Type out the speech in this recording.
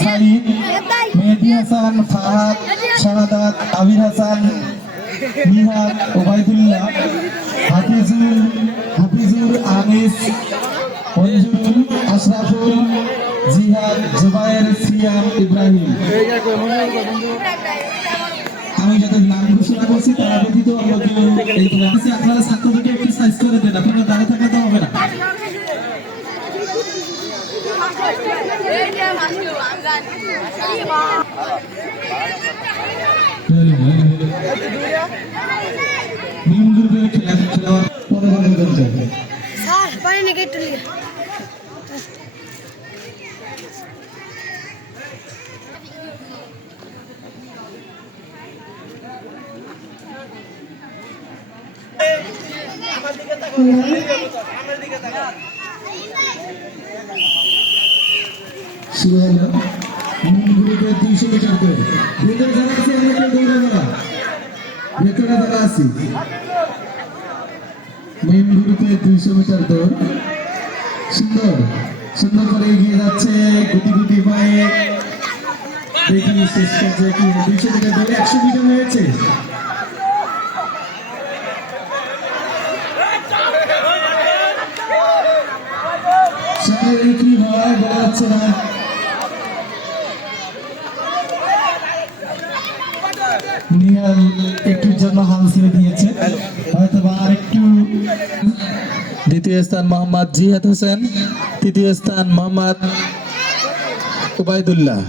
সাইদ, মেহেদী হাসান, ফাহাদ, শাহাদাত, আবির হাসান, নিহাদ, ওবায়দুল্লাহ, হাফিজুর, আনিস, মঞ্জুরুল, আশরাফুল, জিহাদ, জুবায়ের, সিয়াম, ইব্রাহিম। আমি যাদের নাম ঘোষণা করছি তারা ব্যতীত অন্য কেউ এই ক্লাসে আপনারা ছাত্রদেরকে একটু সাইজ করে দেন, আপনারা দাঁড়িয়ে থাকাতে হবে না। গ্রুপে 200 মিটার দৌড়, ভেতরে যারা আছে আমরা দৌড়ে যারা ভেতরে যারা আছি, মেইন গ্রুপে 200 মিটার দৌড় সুন্দর সুন্দর করে এগিয়ে যাচ্ছে গুটি গুটি পায়ে। দেখি শেষ পর্যায়ে কি 200 মিটার দৌড়ে 100 মিটার হয়েছে। কি হয় বলা যাচ্ছে না। নিহাল একটুর জন্য হাল ছেড়ে দিয়েছে, হয়তো বা আরেকটু। দ্বিতীয় স্থান মোহাম্মদ জিহাদ হোসেন, তৃতীয় স্থান মোহাম্মদ ওবায়দুল্লাহ।